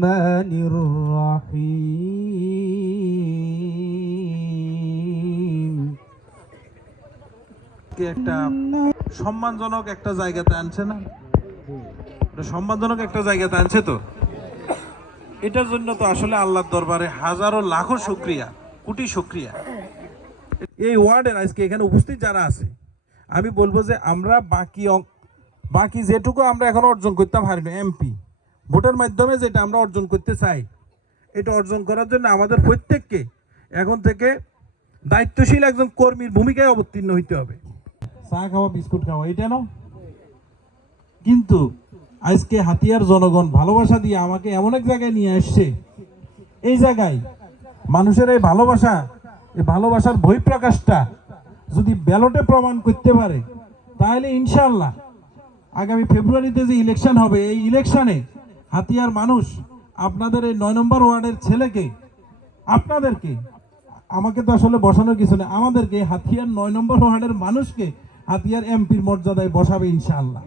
الرحمن الرحيم কি একটা সম্মানজনক একটা জায়গাতে আনছে না এটা সম্মানজনক একটা জায়গাতে আনছে তো এটার জন্য তো আসলে আল্লাহর দরবারে হাজারো লাখো শুক্রিয়া কোটি শুক্রিয়া এই ওয়ার্ডের আজকে এখানে উপস্থিত যারা আছে আমি বলবো যে আমরা বাকি অং- বাকি যেটুকু আমরা এখন অর্জন করতে পারি না এমপি ভোটের মাধ্যমে যেটা আমরা অর্জন করতে চাই, এটা অর্জন করার জন্য আমাদের প্রত্যেককে এখন থেকে দায়িত্বশীল একজন কর্মীর ভূমিকায় অবতীর্ণ হইতে হবে। চা খাওয়া, বিস্কুট খাওয়া, এটা না? কিন্তু আজকে হাতিয়ার জনগণ ভালোবাসা দিয়ে আমাকে এমন এক জায়গায় নিয়ে আসছে, এই জায়গায় মানুষের এই ভালোবাসা, এই ভালোবাসার বহিঃপ্রকাশটা যদি ব্যালটে প্রমাণ করতে পারে, তাহলে ইনশাল্লাহ আগামী ফেব্রুয়ারিতে যে ইলেকশন হবে, এই ইলেকশনে হাতিয়ার মানুষ আপনাদের এই নয় নম্বর ওয়ার্ডের ছেলেকে, আপনাদেরকে, আমাকে তো আসলে বসানোর কিছু নেই, আমাদেরকে হাতিয়ার নয় নম্বর ওয়ার্ডের মানুষকে হাতিয়ার এমপির মর্যাদায় বসাবে ইনশাআল্লাহ।